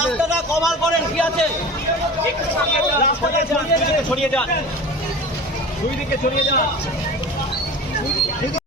রাস্তাটা কভার করেন, কি আছে রাস্তাটা ছড়িয়ে যান, দুই দিকে ছড়িয়ে যান।